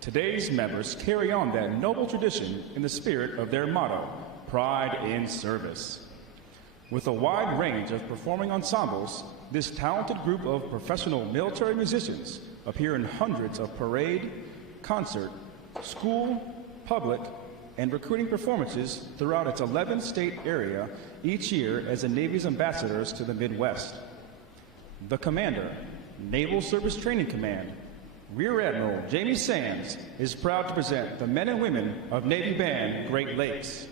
Today's members carry on that noble tradition in the spirit of their motto, Pride in Service. With a wide range of performing ensembles, this talented group of professional military musicians appear in hundreds of parade, concert, school, public, and recruiting performances throughout its 11-state area each year as the Navy's ambassadors to the Midwest. The Commander, Naval Service Training Command, Rear Admiral Jamie Sands, is proud to present the men and women of Navy Band Great Lakes.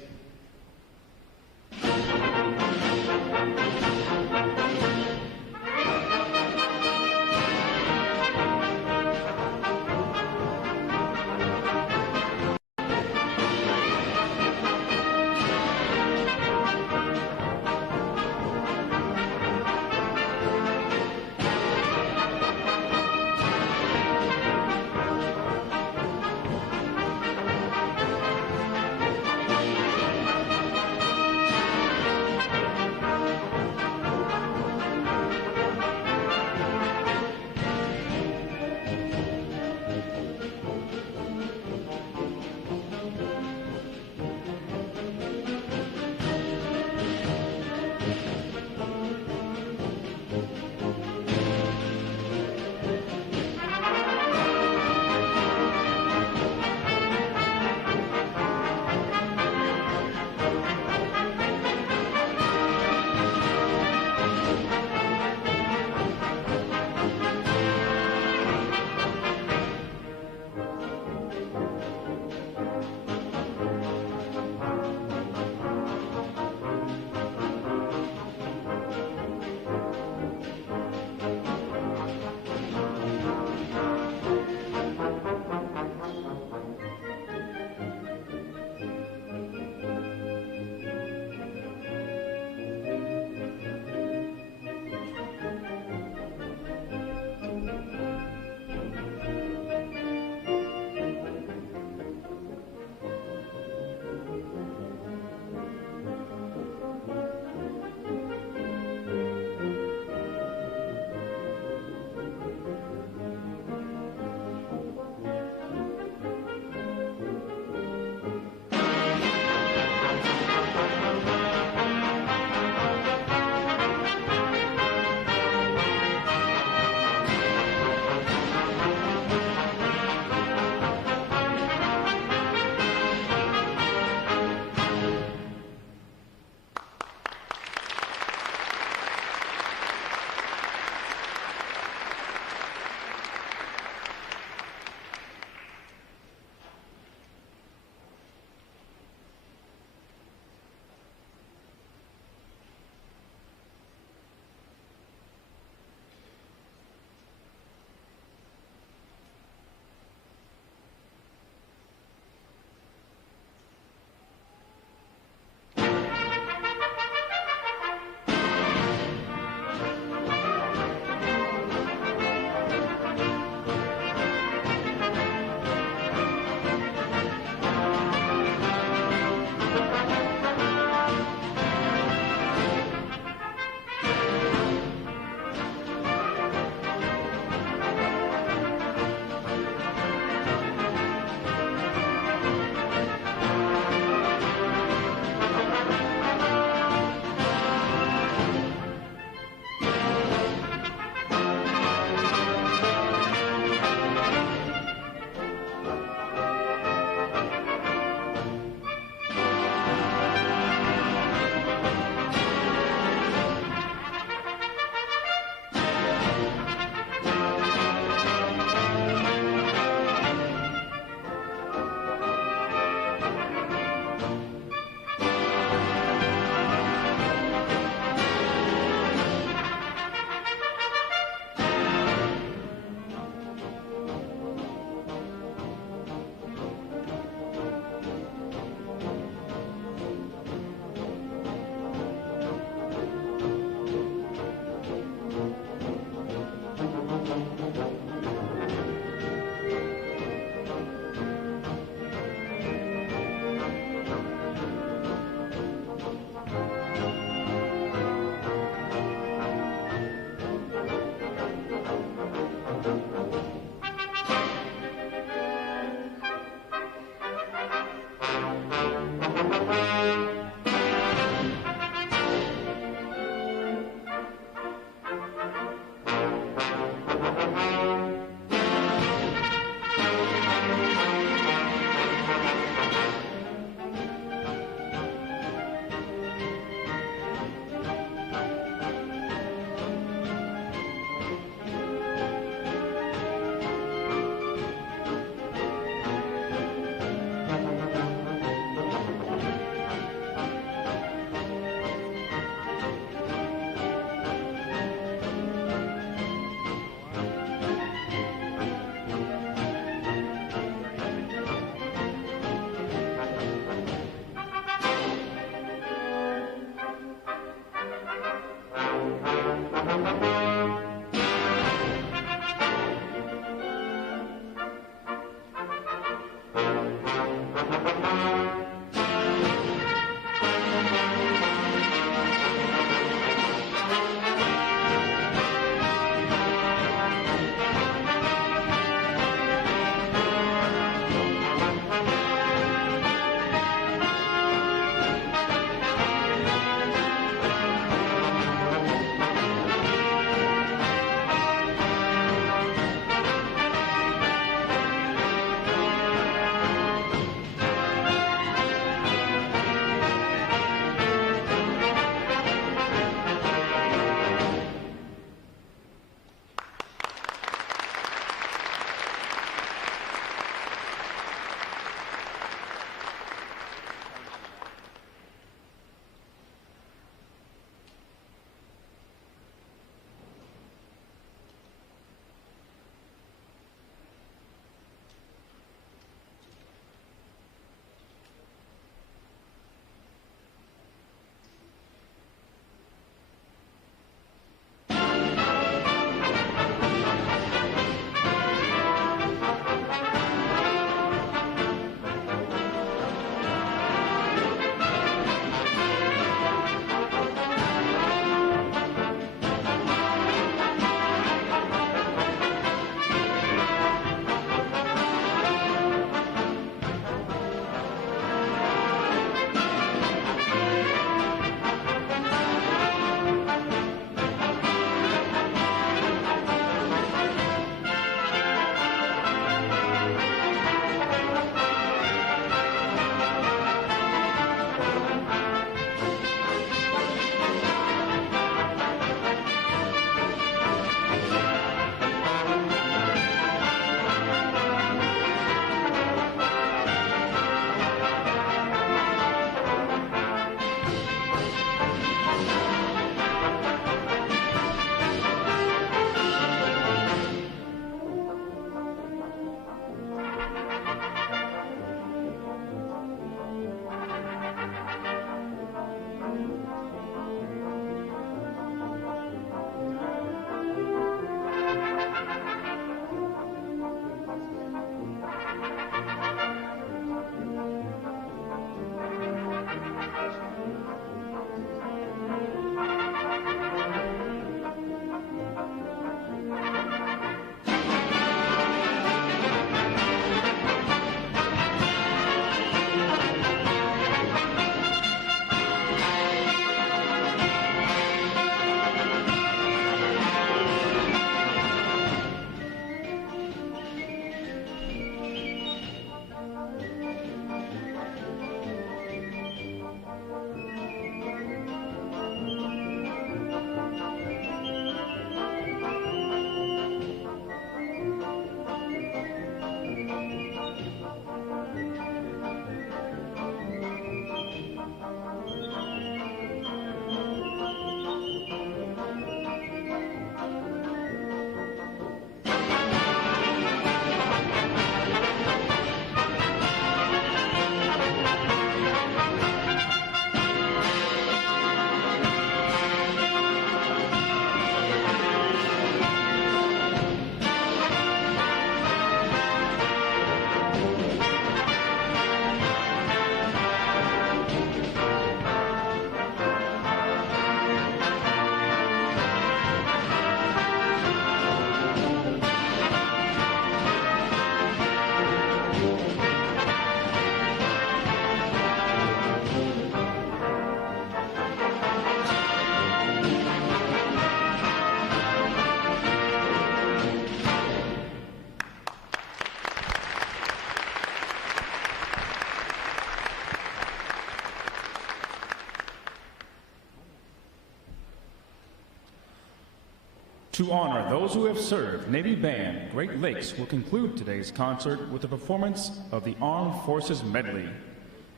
To honor those who have served, Navy Band Great Lakes will conclude today's concert with a performance of the Armed Forces Medley.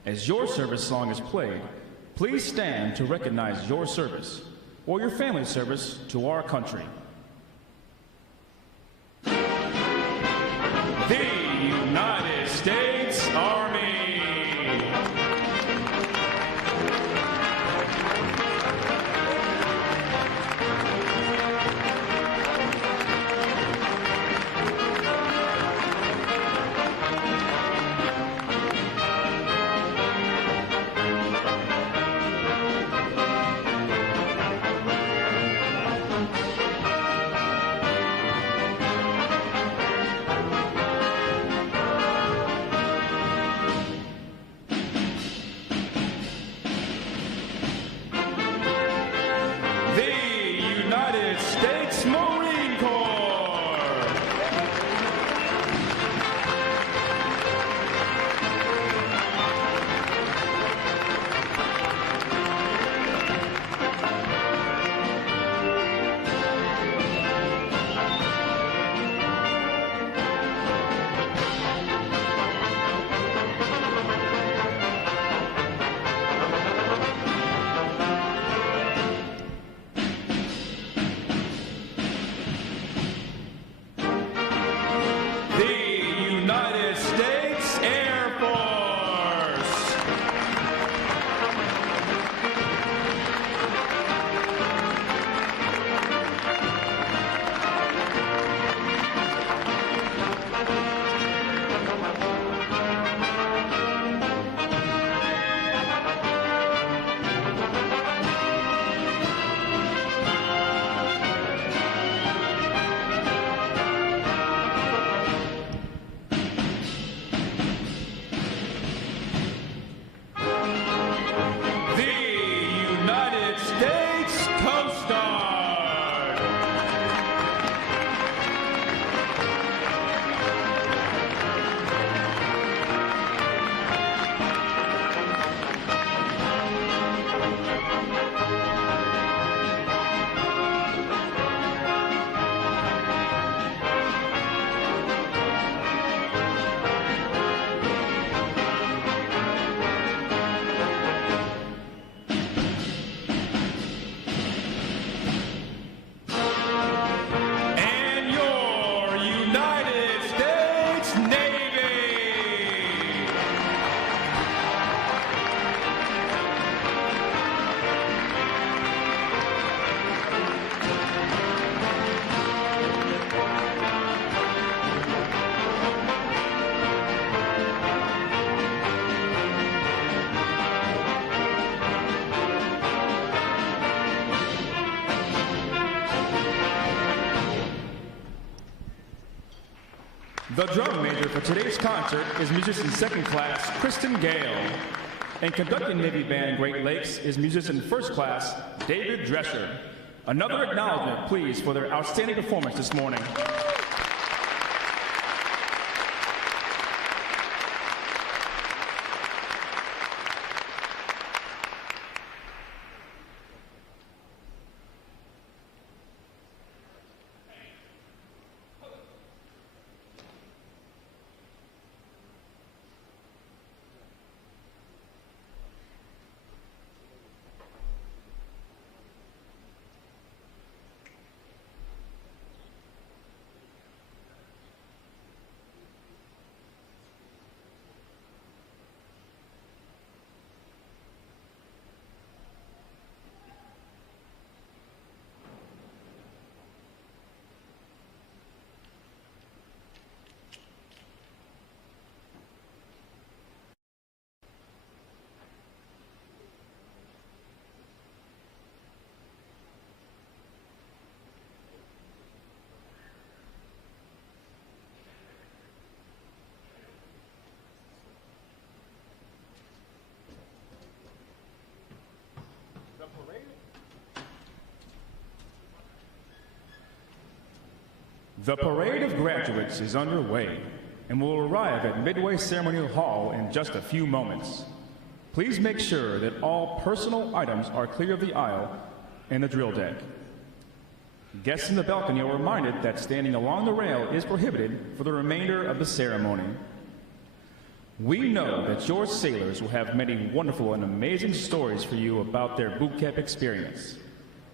As your service song is played, please stand to recognize your service or your family's service to our country. The United States Army. The drum major for today's concert is musician second class Kristen Gale. And conducting Navy Band Great Lakes is musician first class David Drescher. Another acknowledgement, please, for their outstanding performance this morning. The parade of graduates is underway and will arrive at Midway Ceremonial Hall in just a few moments. Please make sure that all personal items are clear of the aisle and the drill deck. Guests in the balcony are reminded that standing along the rail is prohibited for the remainder of the ceremony. We know that your sailors will have many wonderful and amazing stories for you about their boot camp experience.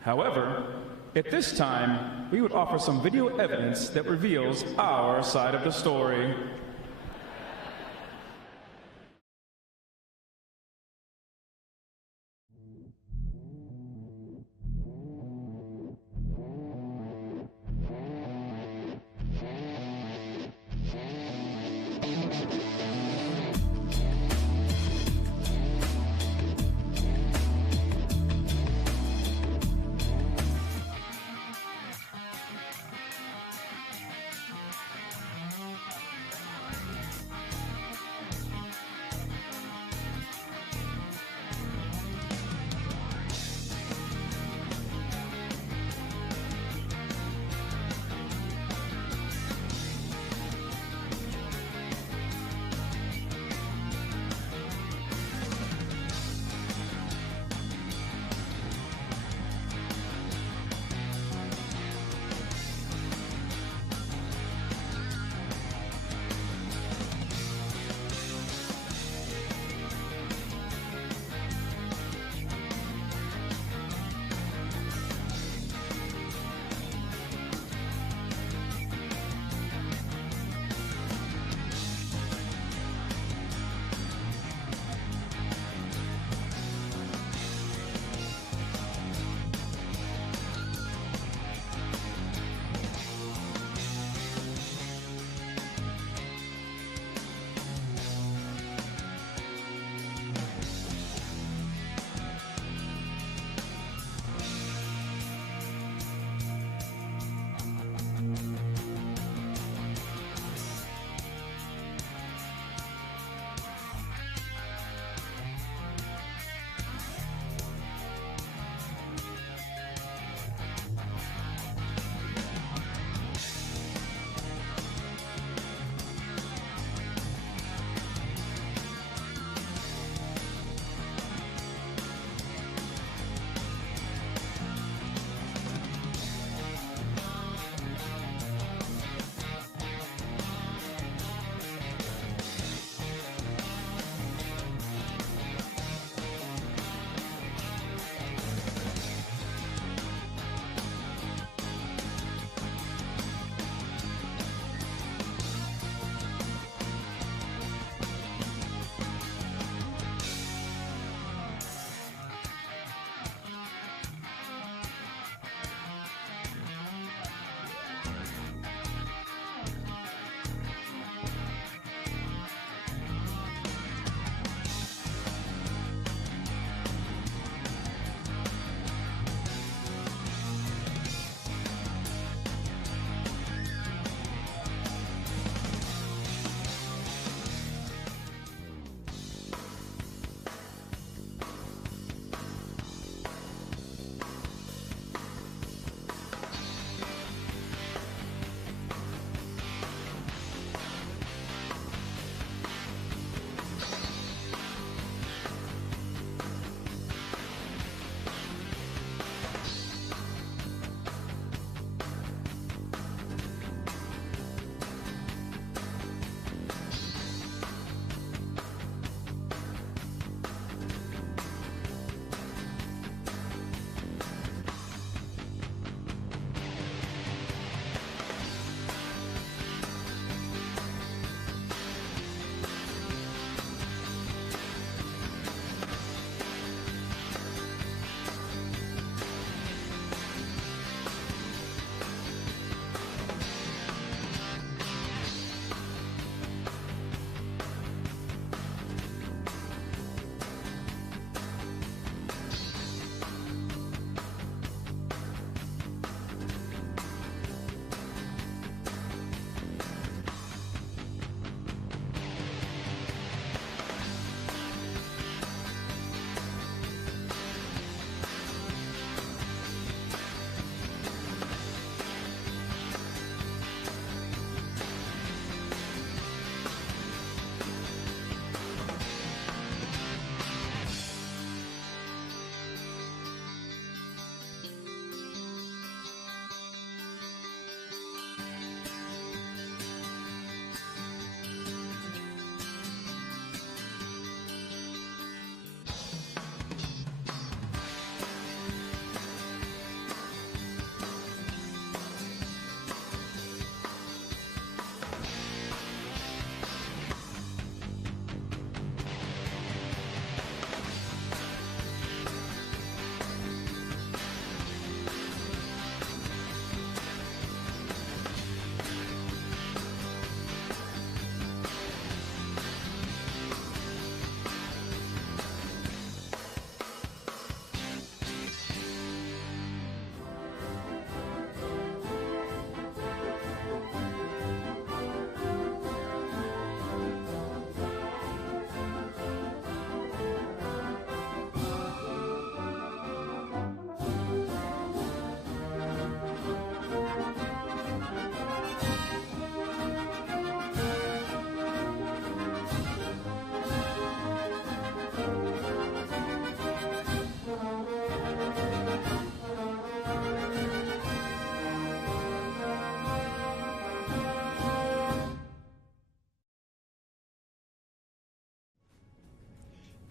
However, at this time, we would offer some video evidence that reveals our side of the story.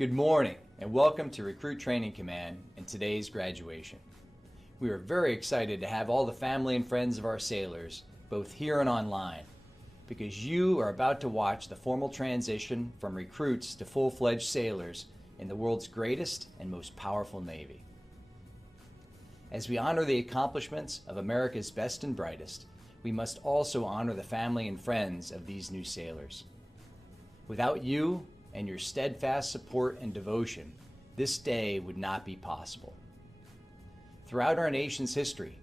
Good morning and welcome to Recruit Training Command and today's graduation. We are very excited to have all the family and friends of our sailors, both here and online, because you are about to watch the formal transition from recruits to full-fledged sailors in the world's greatest and most powerful Navy. As we honor the accomplishments of America's best and brightest, we must also honor the family and friends of these new sailors. Without you and your steadfast support and devotion, this day would not be possible. Throughout our nation's history,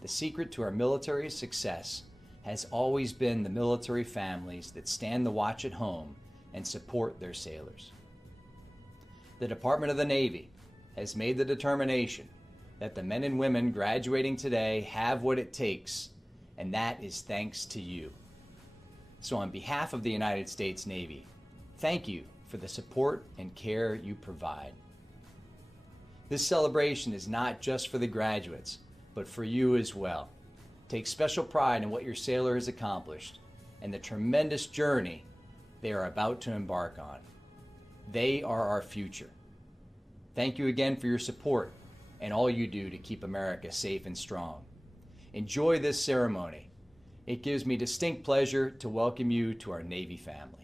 the secret to our military's success has always been the military families that stand the watch at home and support their sailors. The Department of the Navy has made the determination that the men and women graduating today have what it takes, and that is thanks to you. So on behalf of the United States Navy, thank you for the support and care you provide. This celebration is not just for the graduates, but for you as well. Take special pride in what your sailor has accomplished and the tremendous journey they are about to embark on. They are our future. Thank you again for your support and all you do to keep America safe and strong. Enjoy this ceremony. It gives me distinct pleasure to welcome you to our Navy family.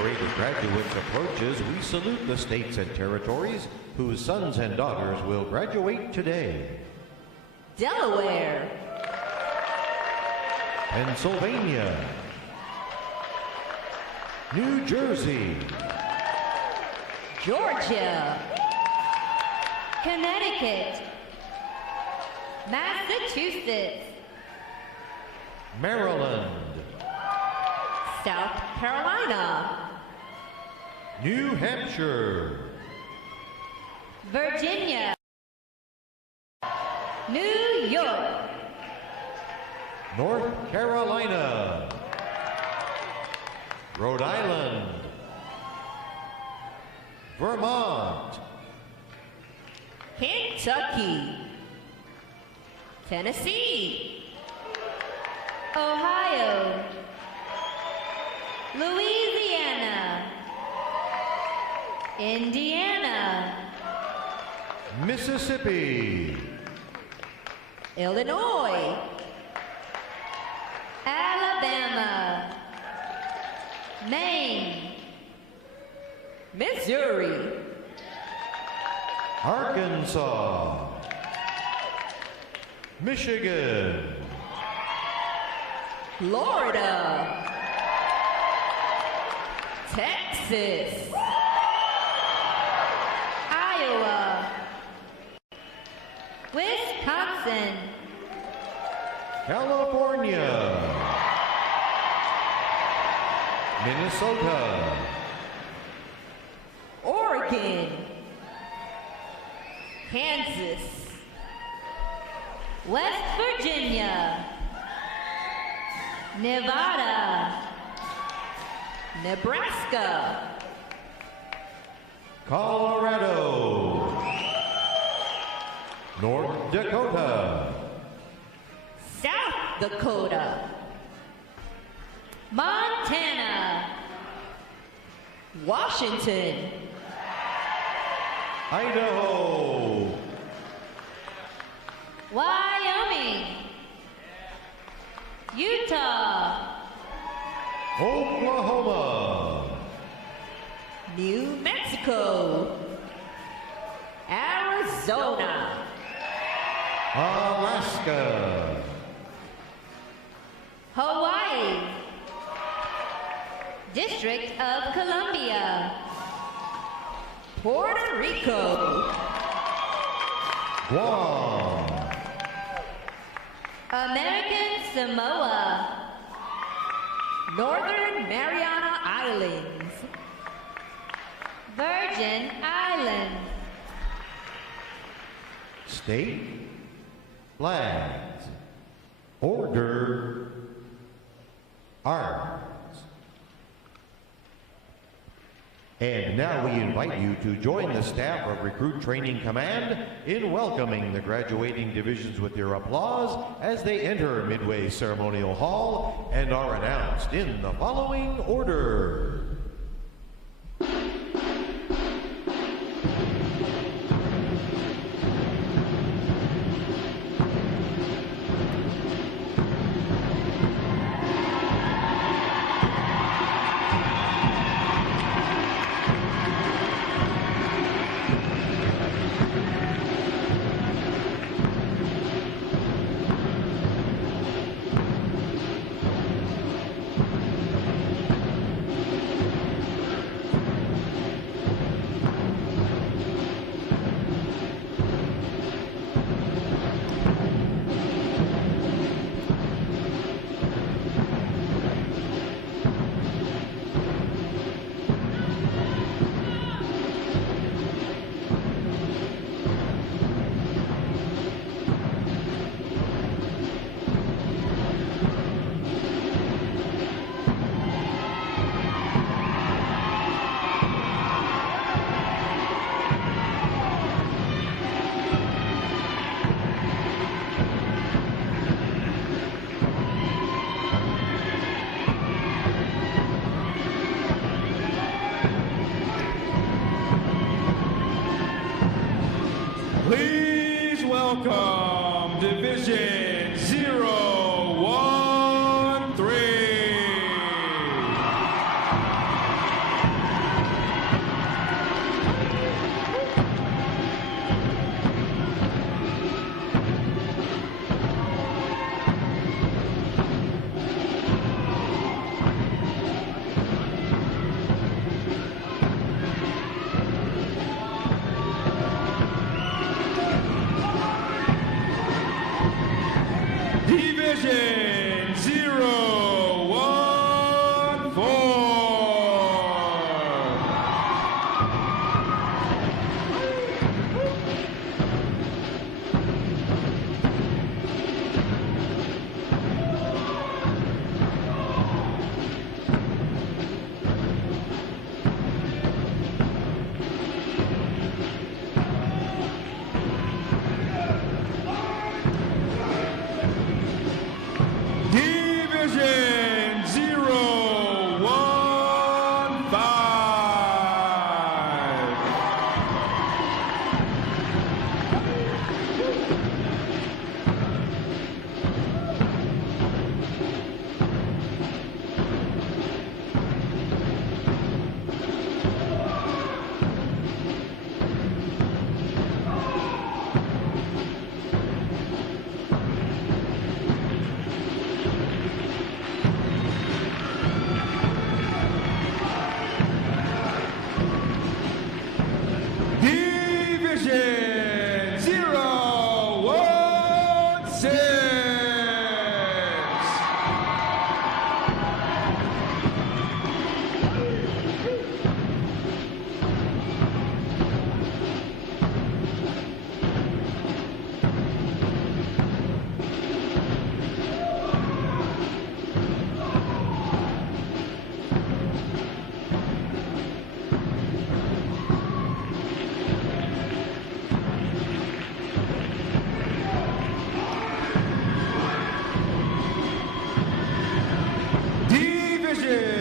parade of graduates approaches, we salute the states and territories whose sons and daughters will graduate today. Delaware, Pennsylvania, New Jersey, Georgia, Connecticut, Massachusetts, Maryland, South Carolina, New Hampshire, Virginia, New York, North Carolina, Rhode Island, Vermont, Kentucky, Tennessee, Ohio, Louisiana, Indiana, Mississippi, Illinois, Alabama, Maine, Missouri, Arkansas, Michigan, Florida, Texas, Iowa, Wisconsin, California, Minnesota, Oregon, Kansas, West Virginia, Nevada, Nebraska, Colorado, North Dakota, South Dakota, Montana, Washington, Idaho, Wyoming, Utah, Oklahoma, New Mexico, Arizona, Alaska, Hawaii, District of Columbia, Puerto Rico, Guam, American Samoa, Northern Mariana Islands, Virgin Islands, state flags, order, arms. And now we invite you to join the staff of Recruit Training Command in welcoming the graduating divisions with your applause as they enter Midway Ceremonial Hall and are announced in the following order. Please welcome Division 013. Division 014. Division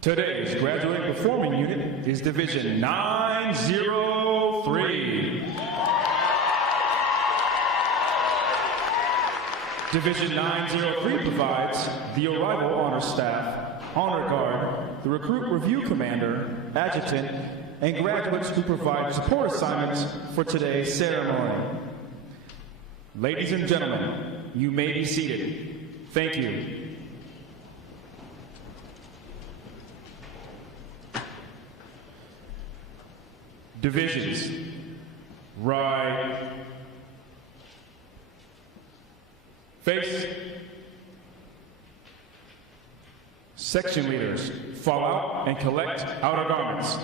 Today's graduating performing unit is Division 903. Division 903 provides the Arrival Honor Staff Honor Guard, the Recruit Review Commander, Adjutant, and graduates who provide support assignments for today's ceremony. Ladies and gentlemen, you may be seated. Thank you. Divisions. Right. Face. Section leaders, fall out and collect outer garments.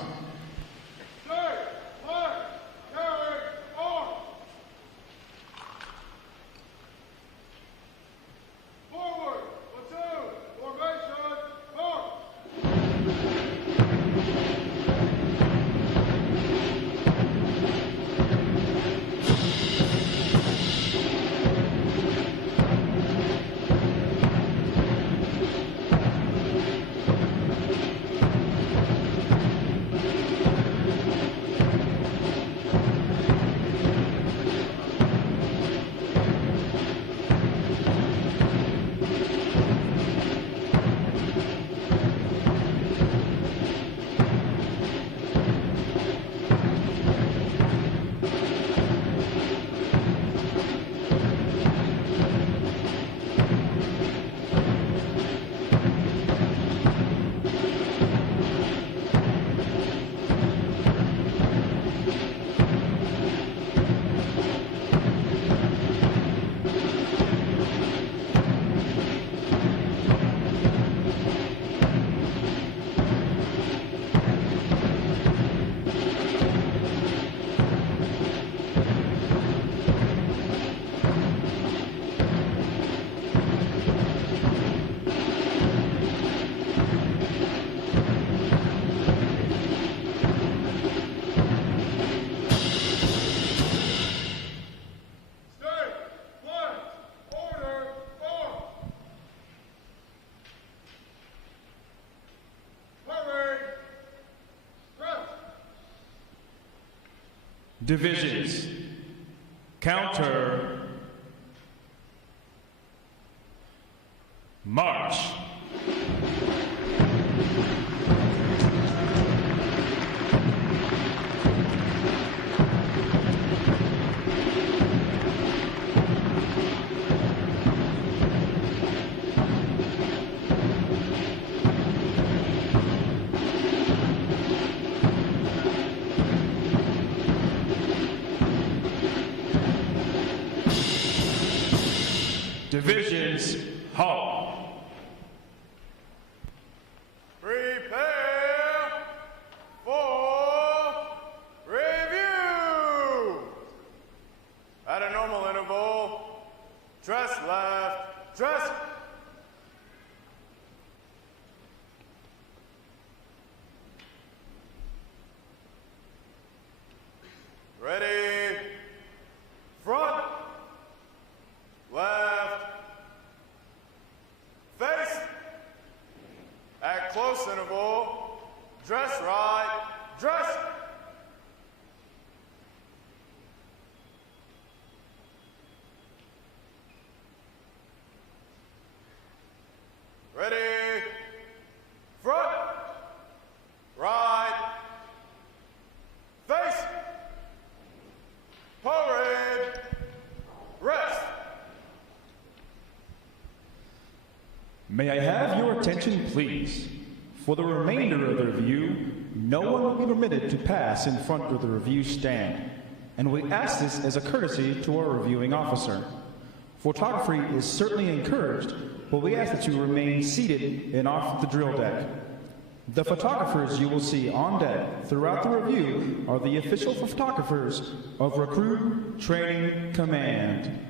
Divisions. Counter. March. Divisions, halt. Prepare for review. At a normal interval, dress left, dress. Ready, front, left, face, at close interval, dress right, dress. Ready, front, right, face, parade, rest. May I have your attention, please? For the remainder of the review, no one will be permitted to pass in front of the review stand, and we ask this as a courtesy to our reviewing officer. Photography is certainly encouraged, but we ask that you remain seated and off the drill deck. The photographers you will see on deck throughout the review are the official photographers of Recruit Training Command.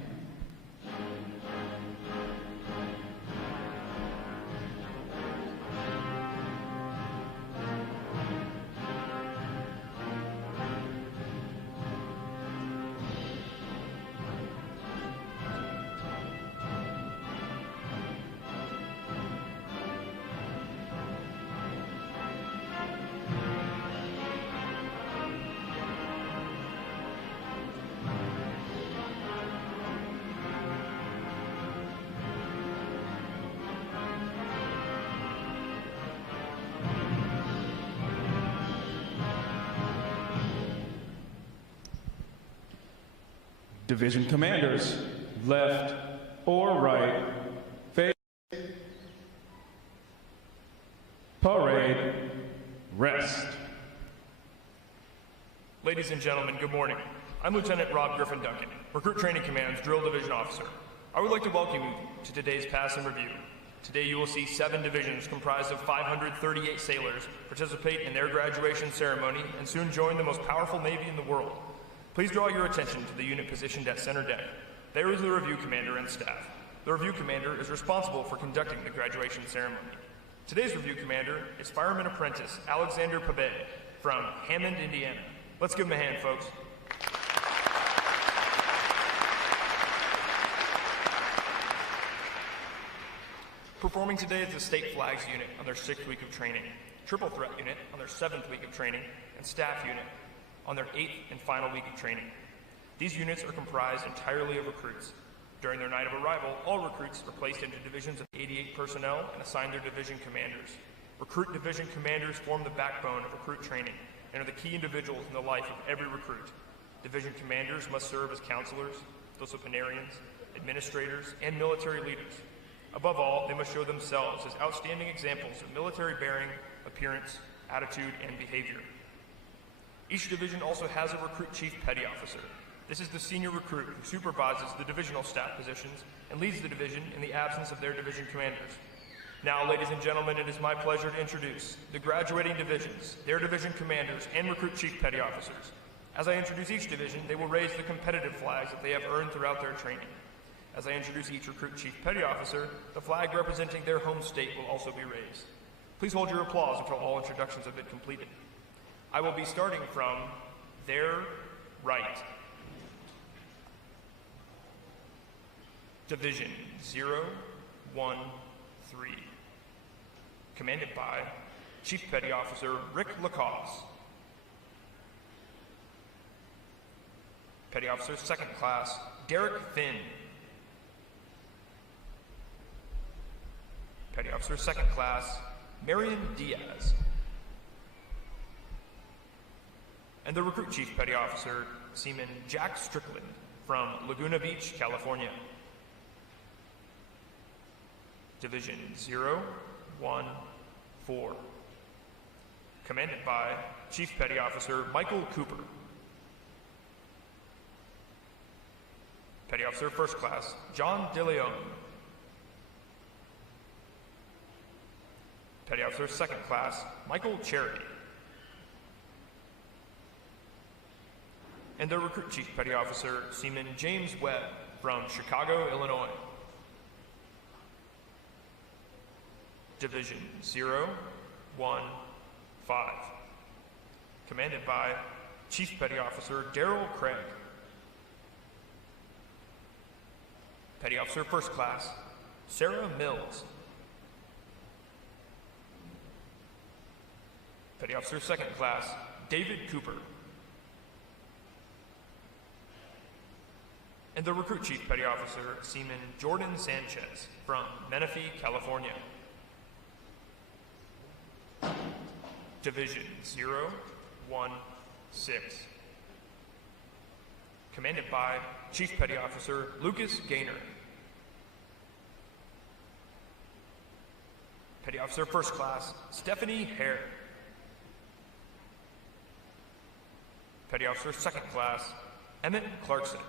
Division commanders, left or right, face, parade, rest. Ladies and gentlemen, good morning. I'm Lieutenant Rob Griffin Duncan, Recruit Training Command's Drill Division Officer. I would like to welcome you to today's Pass and Review. Today you will see 7 divisions comprised of 538 sailors participate in their graduation ceremony and soon join the most powerful Navy in the world. Please draw your attention to the unit positioned at center deck. There is the review commander and staff. The review commander is responsible for conducting the graduation ceremony. Today's review commander is Fireman Apprentice Alexander Pabet from Hammond, Indiana. Let's give him a hand, folks. Performing today is the State Flags Unit on their 6th week of training, Triple Threat Unit on their 7th week of training, and Staff Unit on their 8th and final week of training. These units are comprised entirely of recruits. During their night of arrival, all recruits are placed into divisions of 88 personnel and assigned their division commanders. Recruit division commanders form the backbone of recruit training and are the key individuals in the life of every recruit. Division commanders must serve as counselors, disciplinarians, administrators, and military leaders. Above all, they must show themselves as outstanding examples of military bearing, appearance, attitude, and behavior. Each division also has a recruit chief petty officer. This is the senior recruit who supervises the divisional staff positions and leads the division in the absence of their division commanders. Now, ladies and gentlemen, it is my pleasure to introduce the graduating divisions, their division commanders, and recruit chief petty officers. As I introduce each division, they will raise the competitive flags that they have earned throughout their training. As I introduce each recruit chief petty officer, the flag representing their home state will also be raised. Please hold your applause until all introductions have been completed. I will be starting from their right. Division 013, commanded by Chief Petty Officer Rick Lacoste. Petty Officer 2nd Class Derek Finn. Petty Officer 2nd Class Marion Diaz. And the Recruit Chief Petty Officer, Seaman Jack Strickland from Laguna Beach, California. Division 014, commanded by Chief Petty Officer Michael Cooper. Petty Officer 1st Class John DeLeon. Petty Officer 2nd Class Michael Cherry. And the Recruit Chief Petty Officer, Seaman James Webb from Chicago, Illinois. Division 015, commanded by Chief Petty Officer Darrell Craig. Petty Officer 1st Class Sarah Mills. Petty Officer 2nd Class David Cooper. And the Recruit Chief Petty Officer, Seaman Jordan Sanchez from Menifee, California. Division 016, commanded by Chief Petty Officer Lucas Gaynor. Petty Officer 1st Class Stephanie Hare. Petty Officer 2nd Class Emmett Clarkson.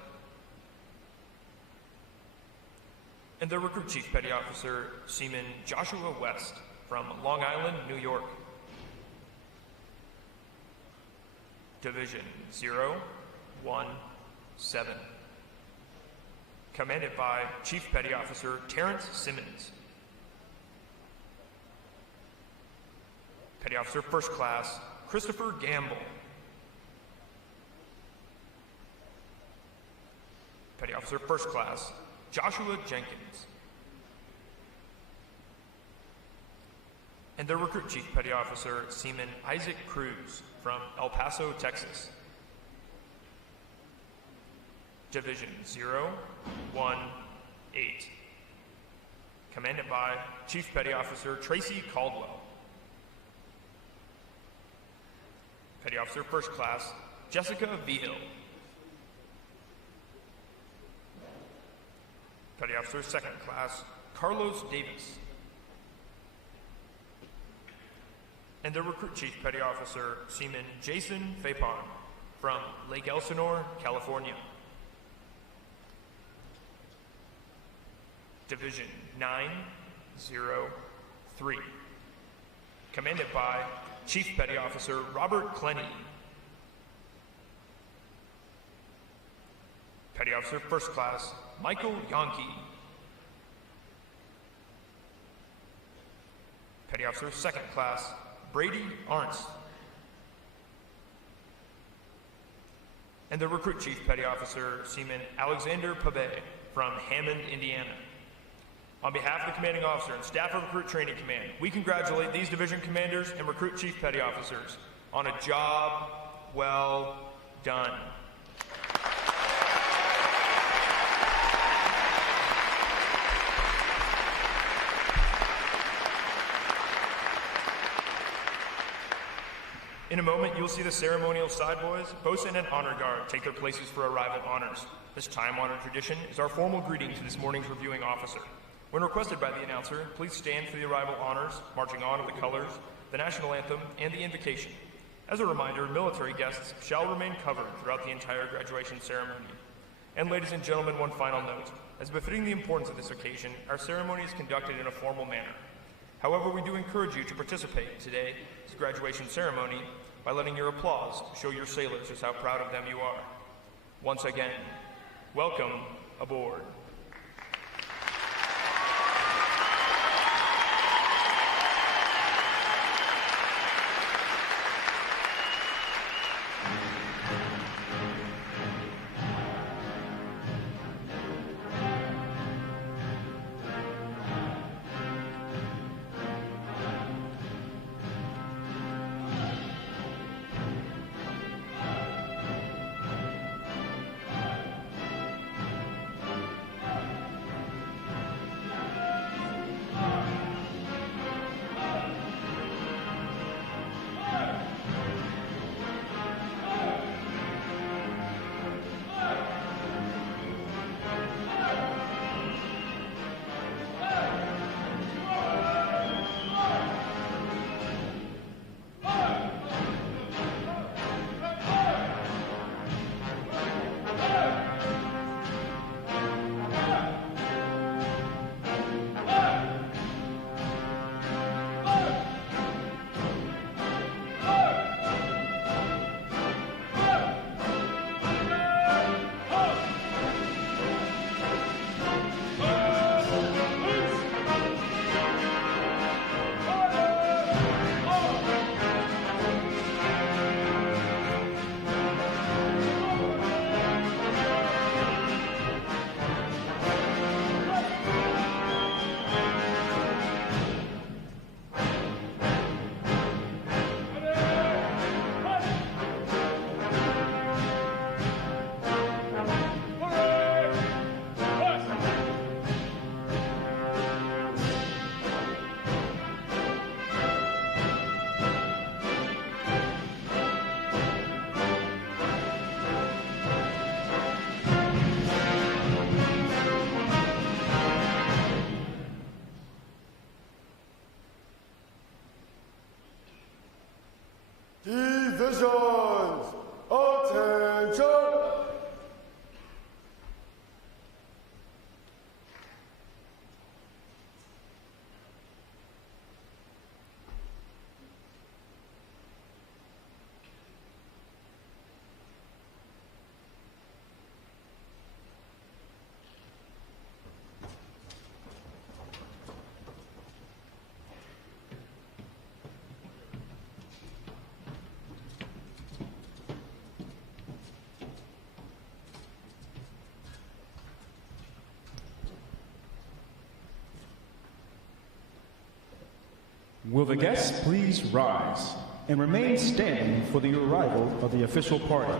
And the Recruit Chief Petty Officer, Seaman Joshua West from Long Island, New York. Division 017, commanded by Chief Petty Officer Terrence Simmons. Petty Officer 1st Class Christopher Gamble. Petty Officer 1st Class Joshua Jenkins. And the Recruit Chief Petty Officer, Seaman Isaac Cruz from El Paso, Texas. Division 018, commanded by Chief Petty Officer Tracy Caldwell. Petty Officer 1st Class Jessica Vigil. Petty Officer, Second Class, Carlos Davis. And the Recruit Chief Petty Officer, Seaman Jason Fapon from Lake Elsinore, California. Division 903. Commanded by Chief Petty Officer Robert Clenny. Petty Officer First Class Michael Yonke. Petty Officer Second Class Brady Arntz. And the Recruit Chief Petty Officer Seaman Alexander Pabé from Hammond, Indiana. On behalf of the Commanding Officer and staff of Recruit Training Command, we congratulate these division commanders and Recruit Chief Petty Officers on a job well done. In a moment, you'll see the ceremonial side boys, bosun and honor guard take their places for arrival honors. This time-honored tradition is our formal greeting to this morning's reviewing officer. When requested by the announcer, please stand for the arrival honors, marching on with the colors, the national anthem, and the invocation. As a reminder, military guests shall remain covered throughout the entire graduation ceremony. And ladies and gentlemen, one final note. As befitting the importance of this occasion, our ceremony is conducted in a formal manner. However, we do encourage you to participate in today's graduation ceremony by letting your applause show your sailors just how proud of them you are. Once again, welcome aboard. Divisions, attention! Will the guests please rise and remain standing for the arrival of the official party?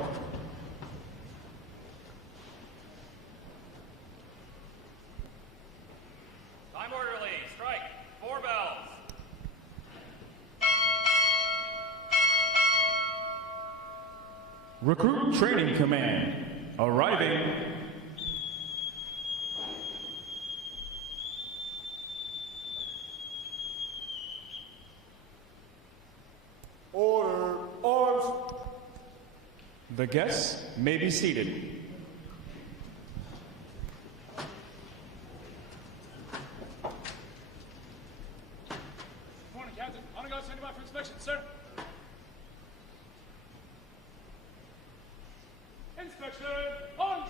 Time orderly, strike, 4 bells. Recruit Training Command, arriving. The guests may be seated. Morning, Captain. Honor guard standing by for inspection, sir. Inspection on!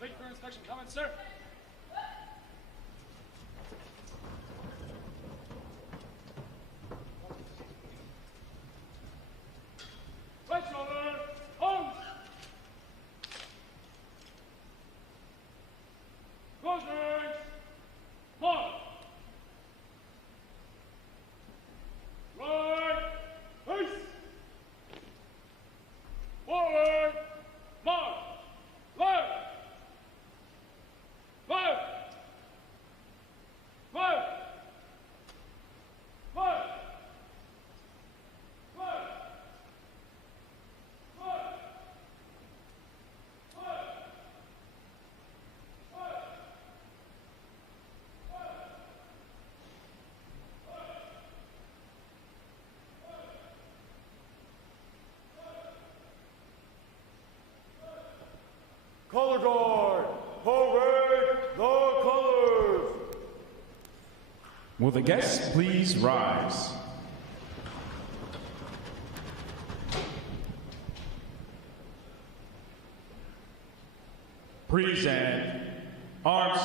Thank you for your inspection. Comments, sir? Right shoulder, on! Close ranks, march! Right, face! Forward, march! Left! Left! Left! Left! Left! Color guard, parade the colors. Will the guests please rise? Present arms.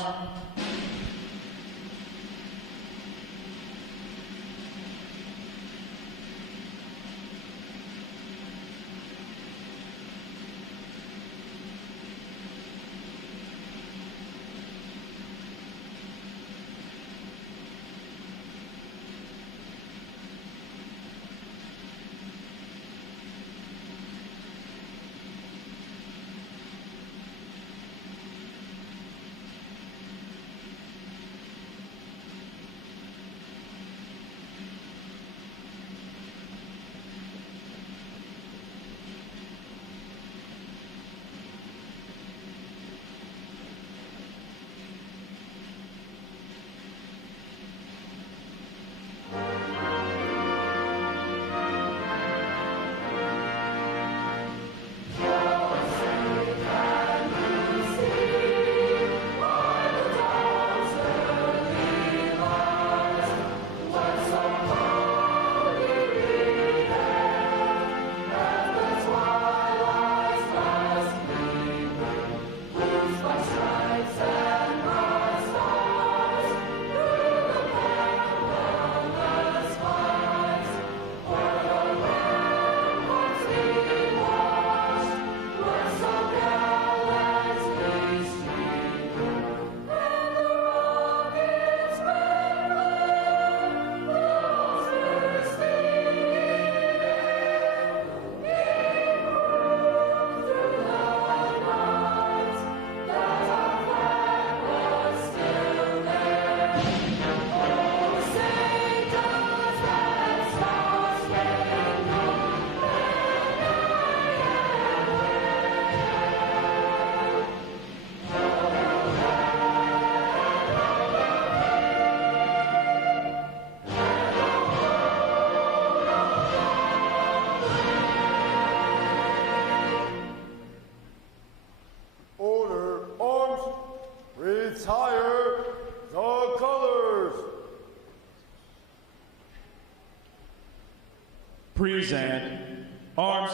Present arms.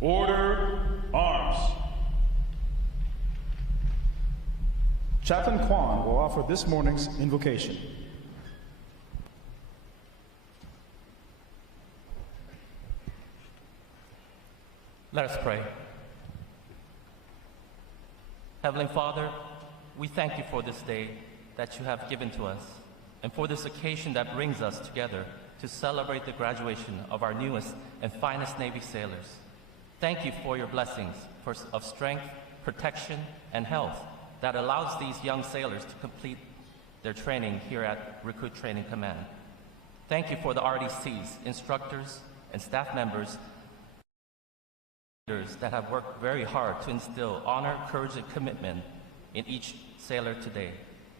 Order, arms. Chaplain Kwan will offer this morning's invocation. Let us pray. Heavenly Father, we thank you for this day that you have given to us, and for this occasion that brings us together to celebrate the graduation of our newest and finest Navy sailors. Thank you for your blessings of strength, protection, and health that allows these young sailors to complete their training here at Recruit Training Command. Thank you for the RDCs, instructors, and staff members that have worked very hard to instill honor, courage, and commitment in each sailor today.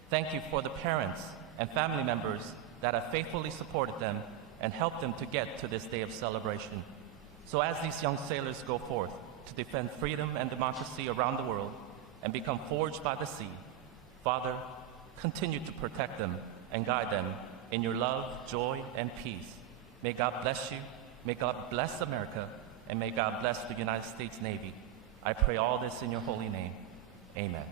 Thank you for the parents and family members that have faithfully supported them and helped them to get to this day of celebration. So as these young sailors go forth to defend freedom and democracy around the world and become forged by the sea, Father, continue to protect them and guide them in your love, joy, and peace. May God bless you, may God bless America, and may God bless the United States Navy. I pray all this in your holy name. Amen.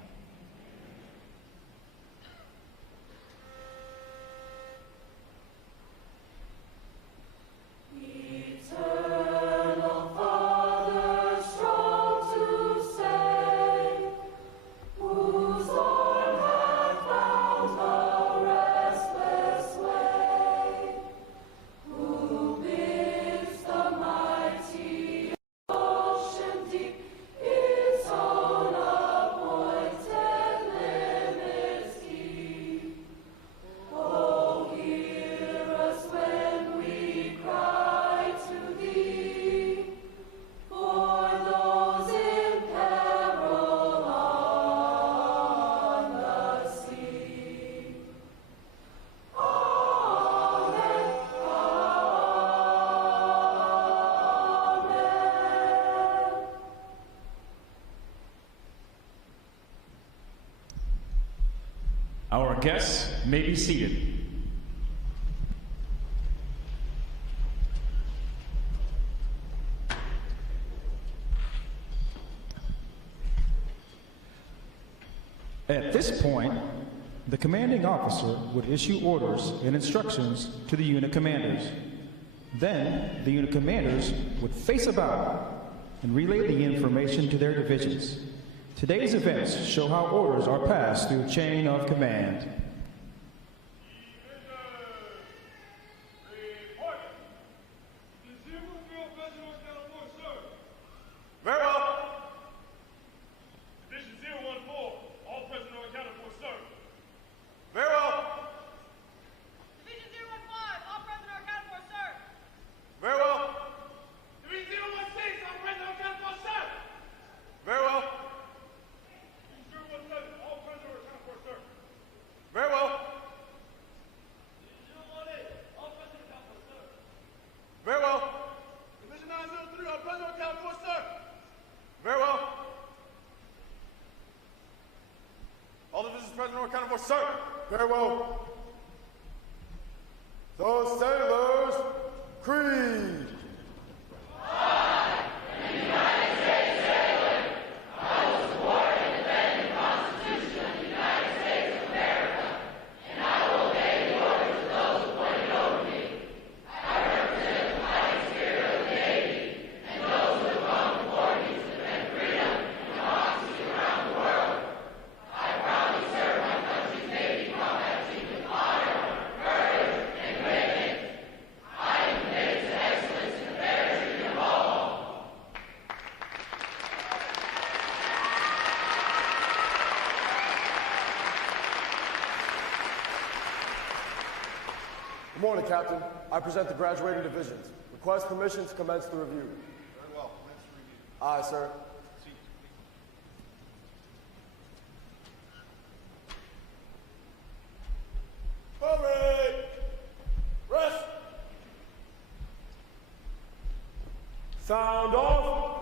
Our guests may be seated. At this point, the commanding officer would issue orders and instructions to the unit commanders. Then, the unit commanders would face about and relay the information to their divisions. Today's events show how orders are passed through chain of command. Very well. Division 014, all present or accounted for, sir. Very well. Division 015, all present or accounted for, sir. Very well. Division 016, all present or accounted for, sir. Very well. Division 017, all present or accounted for, sir. Very well. Division 018, all present or accounted for, sir. Very well. Division 903, all present or accounted for, sir. Very well. All divisions present or accounted for, sir. Very well. So, sailors, creed. Good morning, Captain. I present the graduating divisions. Request permission to commence the review. Very well. Commence the review. Aye, sir. Hurry! Rest! Sound off!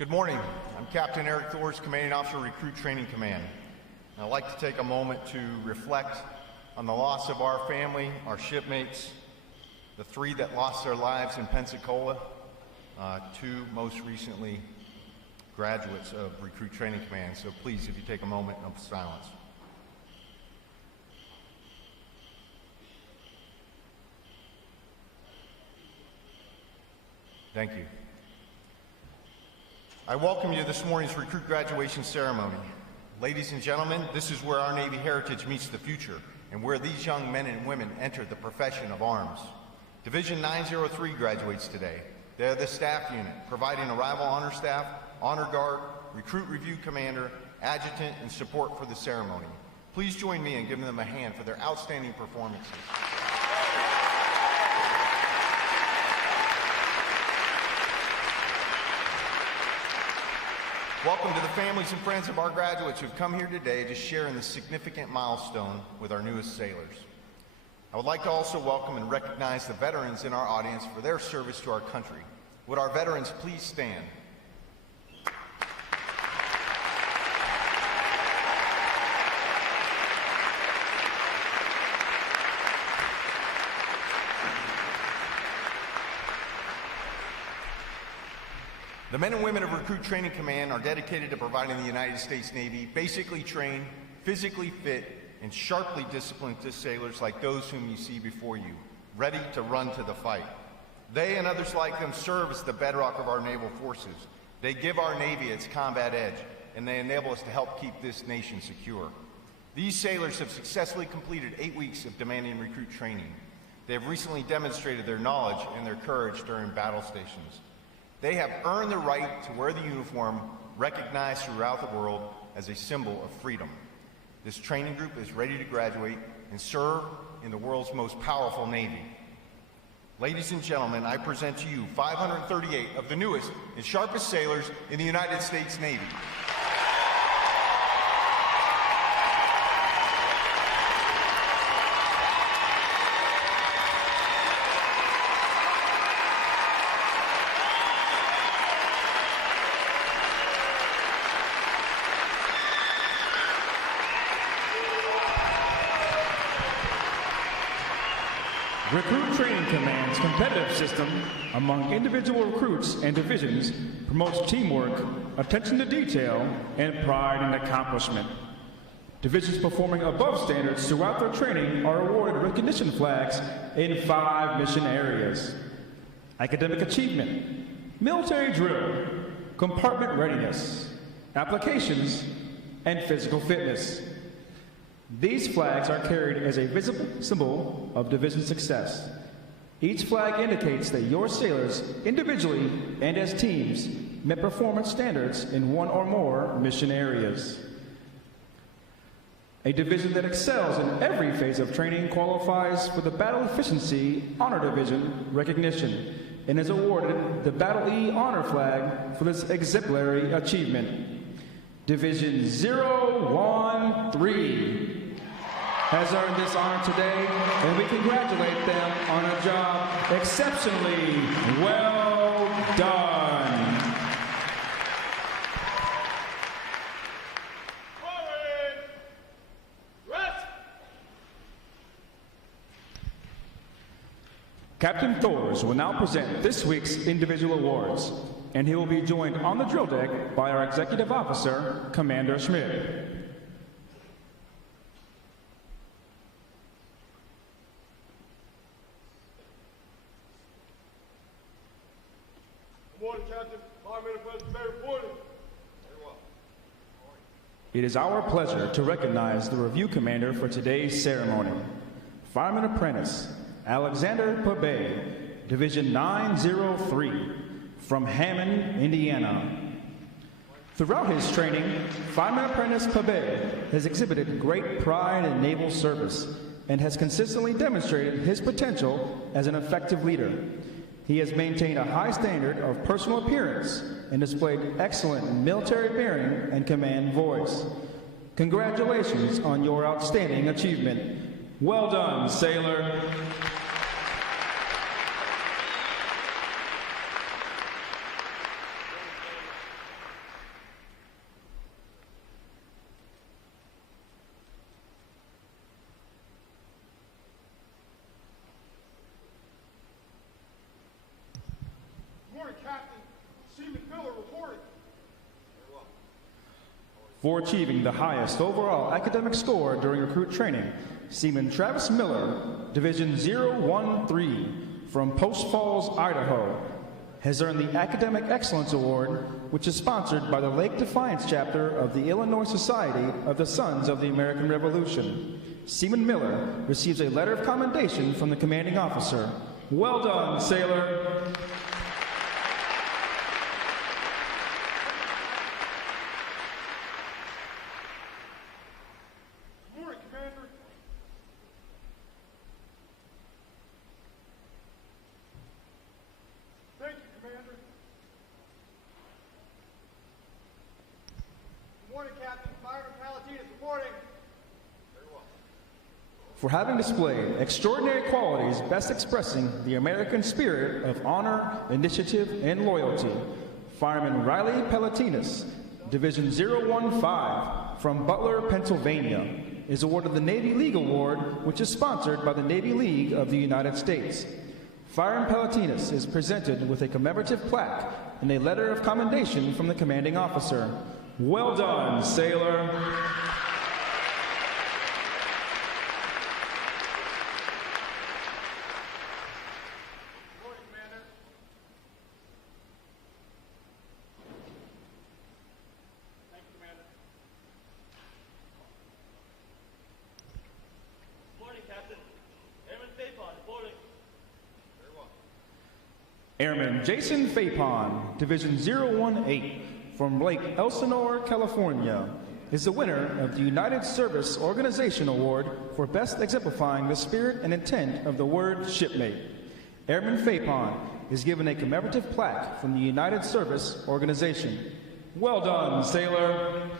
Good morning. I'm Captain Eric Thors, Commanding Officer, Recruit Training Command. And I'd like to take a moment to reflect on the loss of our family, our shipmates, the 3 that lost their lives in Pensacola, 2 most recently graduates of Recruit Training Command. So please, if you take a moment of silence. Thank you. I welcome you to this morning's recruit graduation ceremony. Ladies and gentlemen, this is where our Navy heritage meets the future and where these young men and women enter the profession of arms. Division 903 graduates today. They're the staff unit, providing arrival honor staff, honor guard, recruit review commander, adjutant, and support for the ceremony. Please join me in giving them a hand for their outstanding performances. Welcome to the families and friends of our graduates who've come here today to share in this significant milestone with our newest sailors. I would like to also welcome and recognize the veterans in our audience for their service to our country. Would our veterans please stand? The men and women of Recruit Training Command are dedicated to providing the United States Navy basically trained, physically fit, and sharply disciplined sailors like those whom you see before you, ready to run to the fight. They and others like them serve as the bedrock of our naval forces. They give our Navy its combat edge, and they enable us to help keep this nation secure. These sailors have successfully completed 8 weeks of demanding recruit training. They have recently demonstrated their knowledge and their courage during battle stations. They have earned the right to wear the uniform recognized throughout the world as a symbol of freedom. This training group is ready to graduate and serve in the world's most powerful Navy. Ladies and gentlemen, I present to you 538 of the newest and sharpest sailors in the United States Navy. Recruit Training Command's competitive system among individual recruits and divisions promotes teamwork, attention to detail, and pride in accomplishment. Divisions performing above standards throughout their training are awarded recognition flags in 5 mission areas: academic achievement, military drill, compartment readiness, applications, and physical fitness. These flags are carried as a visible symbol of division success. Each flag indicates that your sailors, individually and as teams, met performance standards in 1 or more mission areas. A division that excels in every phase of training qualifies for the Battle Efficiency Honor Division recognition and is awarded the Battle E Honor Flag for this exemplary achievement. Division 013 has earned this honor today, and we congratulate them on a job exceptionally well done. Forward! Rest! Captain Thors will now present this week's individual awards, and he will be joined on the drill deck by our Executive Officer, Commander Schmidt. Good morning, Captain. Fireman President Bay reporting. Very well. It is our pleasure to recognize the review commander for today's ceremony, Fireman Apprentice Alexander Pabay, Division 903, from Hammond, Indiana. Throughout his training, Fireman Apprentice Pabay has exhibited great pride in naval service and has consistently demonstrated his potential as an effective leader. He has maintained a high standard of personal appearance and displayed excellent military bearing and command voice. Congratulations on your outstanding achievement. Well done, sailor. For achieving the highest overall academic score during recruit training, Seaman Travis Miller, Division 013 from Post Falls, Idaho, has earned the Academic Excellence Award, which is sponsored by the Lake Defiance chapter of the Illinois Society of the Sons of the American Revolution. Seaman Miller receives a letter of commendation from the commanding officer. Well done, sailor. Good morning, Commander. Thank you, Commander. Good morning, Captain. Byron Palatine is reporting. For having displayed extraordinary qualities best expressing the American spirit of honor, initiative, and loyalty, Fireman Riley Pelatinas, Division 015 from Butler, Pennsylvania, is awarded the Navy League Award, which is sponsored by the Navy League of the United States. Fireman Pelatinas is presented with a commemorative plaque and a letter of commendation from the commanding officer. Well done, sailor. Airman Jason Fapon, Division 018 from Lake Elsinore, California, is the winner of the United Service Organization Award for best exemplifying the spirit and intent of the word shipmate. Airman Fapon is given a commemorative plaque from the United Service Organization. Well done, sailor.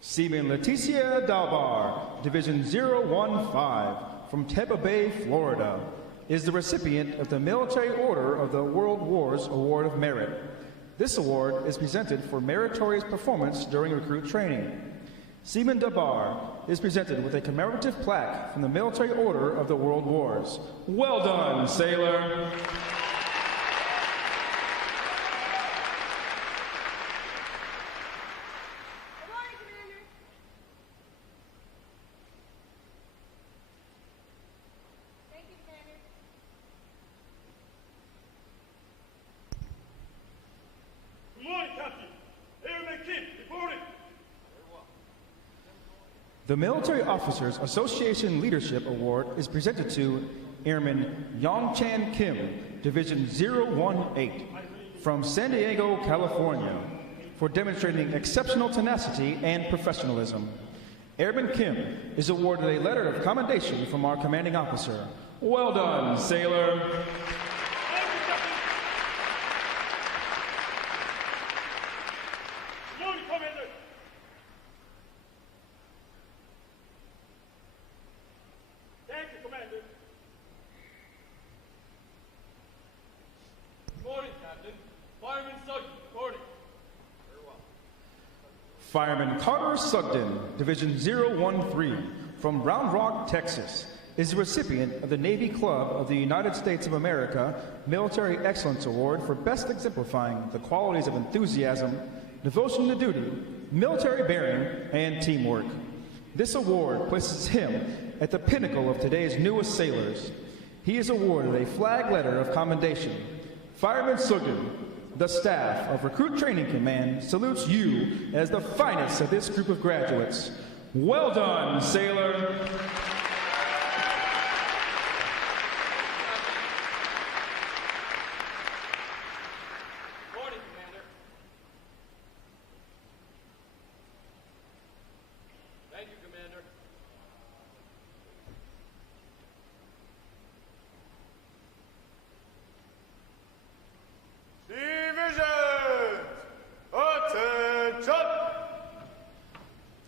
Seaman Leticia Dalbar, Division 015 from Tampa Bay, Florida, is the recipient of the Military Order of the World Wars Award of Merit. This award is presented for meritorious performance during recruit training. Seaman Dalbar is presented with a commemorative plaque from the Military Order of the World Wars. Well done, sailor. The Military Officers Association Leadership Award is presented to Airman Yongchan Kim, Division 018, from San Diego, California, for demonstrating exceptional tenacity and professionalism. Airman Kim is awarded a letter of commendation from our commanding officer. Well done, sailor. Fireman Carter Sugden, Division 013, from Round Rock, Texas, is the recipient of the Navy Club of the United States of America Military Excellence Award for best exemplifying the qualities of enthusiasm, devotion to duty, military bearing, and teamwork. This award places him at the pinnacle of today's newest sailors. He is awarded a flag letter of commendation. Fireman Sugden, the staff of Recruit Training Command salutes you as the finest of this group of graduates. Well done, sailor. Morning, Commander. Thank you, Commander.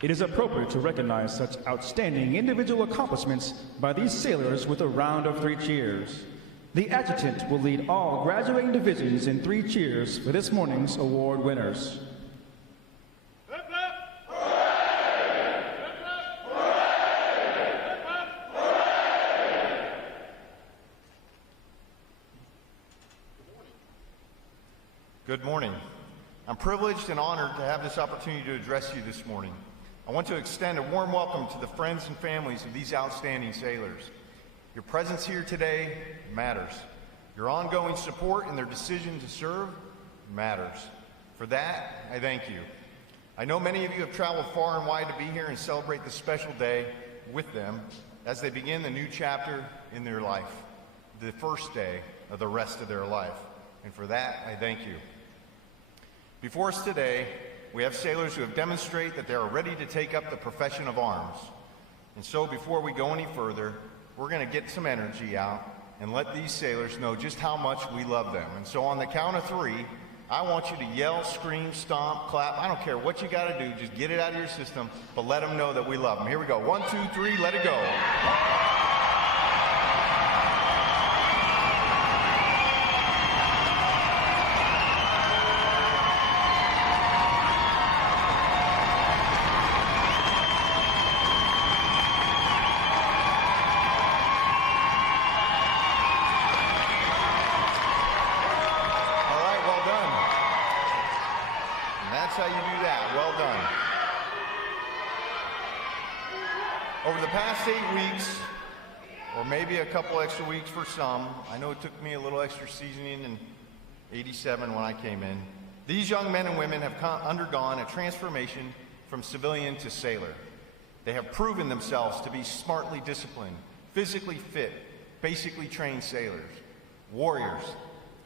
It is appropriate to recognize such outstanding individual accomplishments by these sailors with a round of 3 cheers. The adjutant will lead all graduating divisions in 3 cheers for this morning's award winners. Good morning. I'm privileged and honored to have this opportunity to address you this morning. I want to extend a warm welcome to the friends and families of these outstanding sailors. Your presence here today matters. Your ongoing support and their decision to serve matters. For that, I thank you. I know many of you have traveled far and wide to be here and celebrate this special day with them as they begin the new chapter in their life, the first day of the rest of their life. And for that, I thank you. Before us today, we have sailors who have demonstrated that they are ready to take up the profession of arms. And so before we go any further, we're going to get some energy out and let these sailors know just how much we love them. And so on the count of 3, I want you to yell, scream, stomp, clap. I don't care what you got to do. Just get it out of your system, but let them know that we love them. Here we go. 1, 2, 3, let it go. How you do that. Well done. Over the past 8 weeks, or maybe a couple extra weeks for some, I know it took me a little extra seasoning in '87 when I came in, these young men and women have undergone a transformation from civilian to sailor. They have proven themselves to be smartly disciplined, physically fit, basically trained sailors, warriors.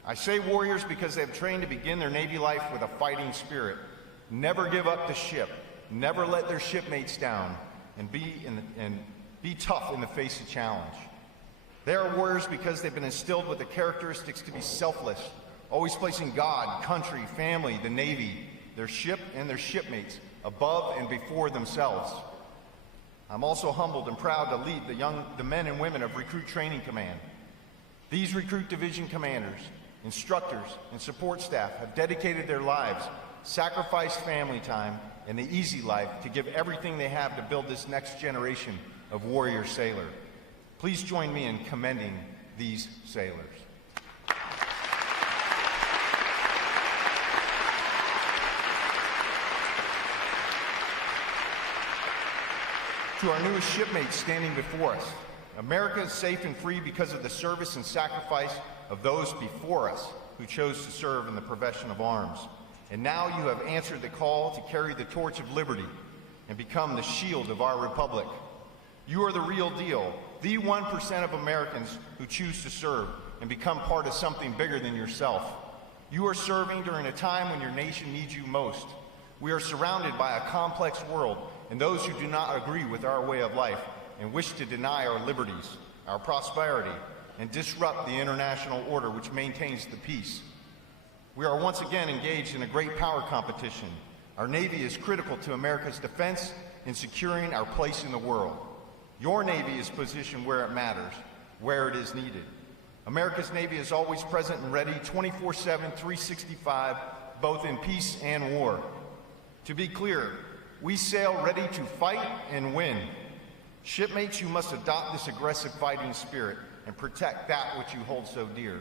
I say warriors because they have trained to begin their Navy life with a fighting spirit. Never give up the ship, never let their shipmates down, and be tough in the face of challenge. They are warriors because they've been instilled with the characteristics to be selfless, always placing God, country, family, the Navy, their ship, and their shipmates above and before themselves. I'm also humbled and proud to lead the men and women of Recruit Training Command. These Recruit Division commanders, instructors, and support staff have dedicated their lives, sacrificed family time, and the easy life to give everything they have to build this next generation of warrior sailor. Please join me in commending these sailors. To our newest shipmates standing before us, America is safe and free because of the service and sacrifice of those before us who chose to serve in the profession of arms. And now you have answered the call to carry the torch of liberty and become the shield of our republic. You are the real deal, the 1% of Americans who choose to serve and become part of something bigger than yourself. You are serving during a time when your nation needs you most. We are surrounded by a complex world and those who do not agree with our way of life and wish to deny our liberties, our prosperity, and disrupt the international order which maintains the peace. We are once again engaged in a great power competition. Our Navy is critical to America's defense in securing our place in the world. Your Navy is positioned where it matters, where it is needed. America's Navy is always present and ready 24/7, 365, both in peace and war. To be clear, we sail ready to fight and win. Shipmates, you must adopt this aggressive fighting spirit and protect that which you hold so dear.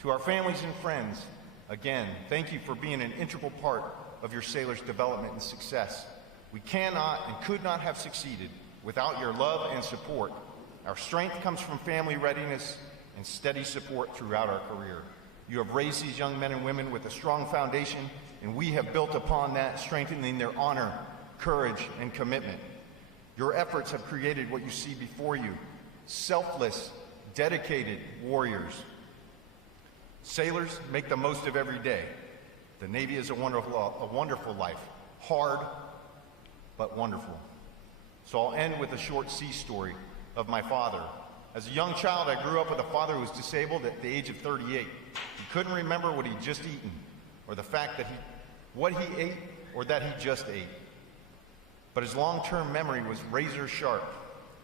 To our families and friends, again, thank you for being an integral part of your sailors' development and success. We cannot and could not have succeeded without your love and support. Our strength comes from family readiness and steady support throughout our career. You have raised these young men and women with a strong foundation, and we have built upon that, strengthening their honor, courage, and commitment. Your efforts have created what you see before you, selfless, dedicated warriors. Sailors, make the most of every day. The Navy is a wonderful life, hard, but wonderful. So I'll end with a short sea story of my father. As a young child, I grew up with a father who was disabled at the age of 38. He couldn't remember what he'd just eaten, or the fact that what he ate, or that he just ate. But his long-term memory was razor sharp,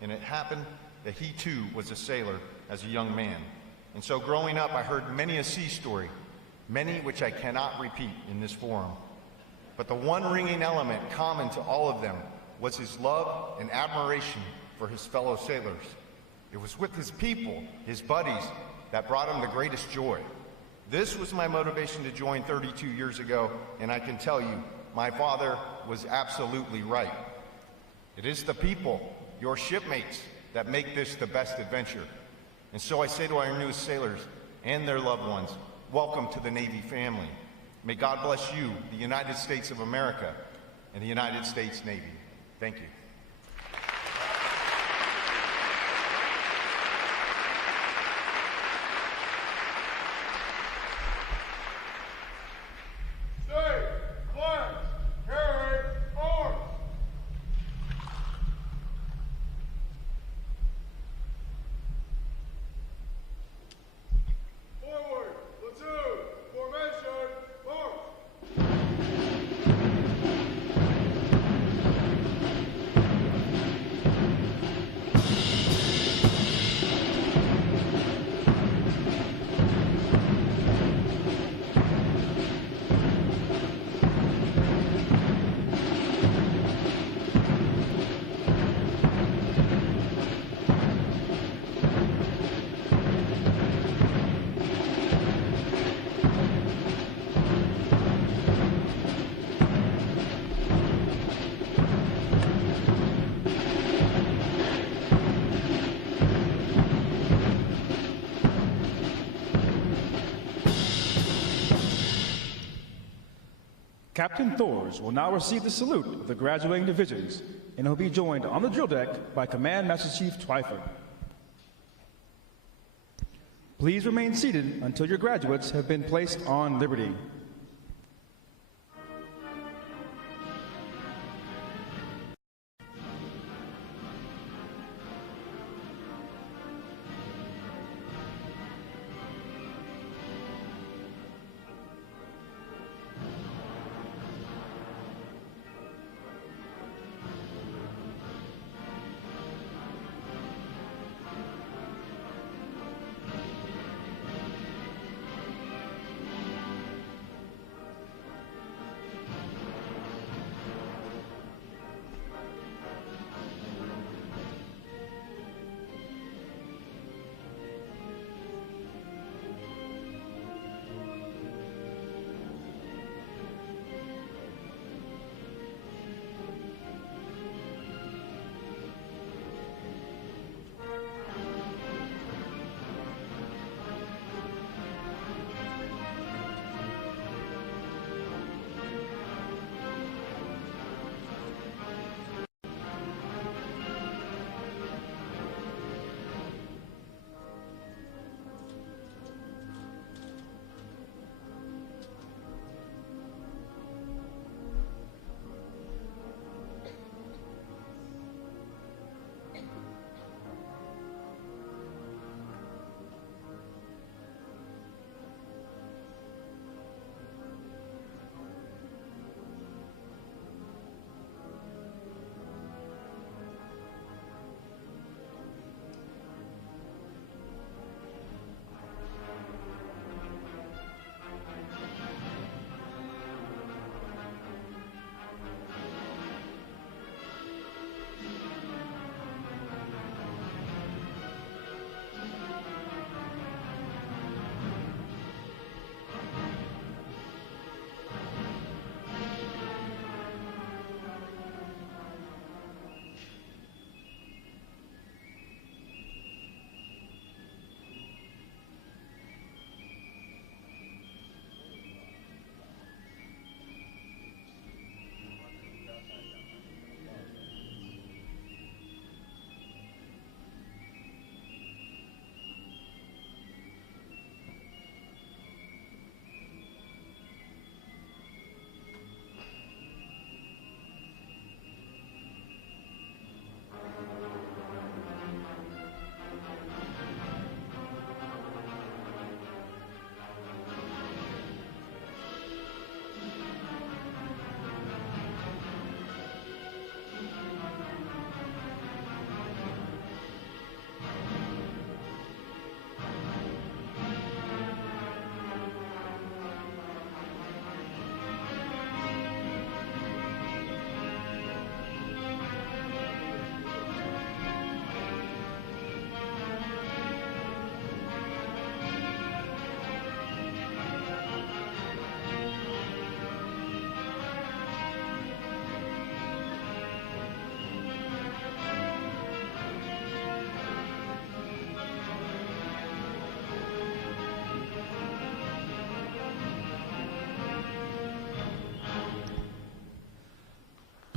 and it happened that he too was a sailor as a young man. And so growing up, I heard many a sea story, many which I cannot repeat in this forum. But the one ringing element common to all of them was his love and admiration for his fellow sailors. It was with his people, his buddies, that brought him the greatest joy. This was my motivation to join 32 years ago, and I can tell you, my father was absolutely right. It is the people, your shipmates, that make this the best adventure. And so I say to our newest sailors and their loved ones, welcome to the Navy family. May God bless you, the United States of America, and the United States Navy. Thank you. Captain Thors will now receive the salute of the graduating divisions, and he'll be joined on the drill deck by Command Master Chief Twyford. Please remain seated until your graduates have been placed on liberty.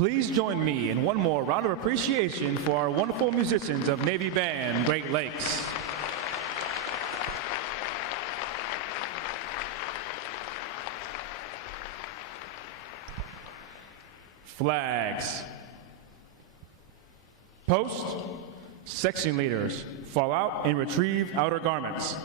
Please join me in one more round of appreciation for our wonderful musicians of Navy Band Great Lakes. Flags. Post. Section leaders, fall out and retrieve outer garments.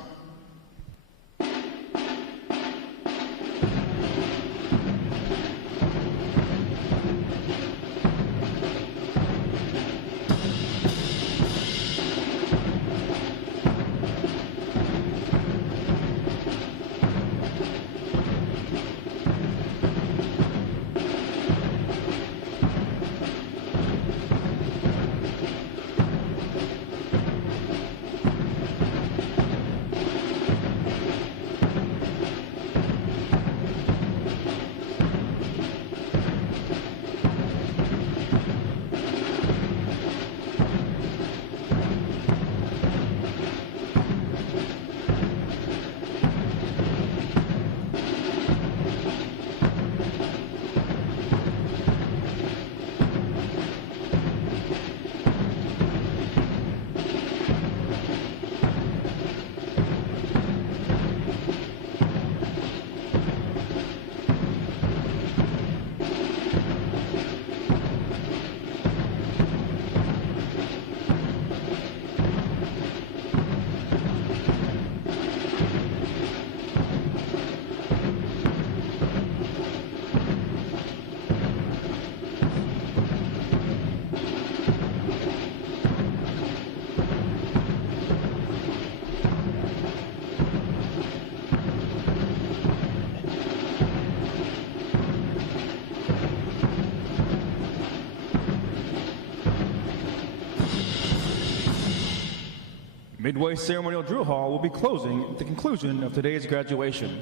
Midway Ceremonial Drill Hall will be closing at the conclusion of today's graduation.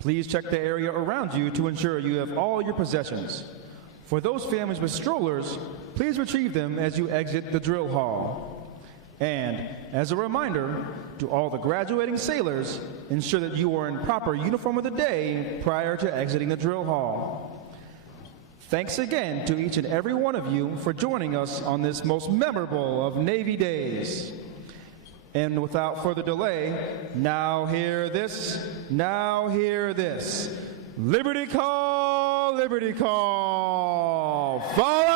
Please check the area around you to ensure you have all your possessions. For those families with strollers, please retrieve them as you exit the drill hall. And as a reminder to all the graduating sailors, ensure that you are in proper uniform of the day prior to exiting the drill hall. Thanks again to each and every one of you for joining us on this most memorable of Navy Days. And without further delay, now hear this, now hear this. Liberty call, fall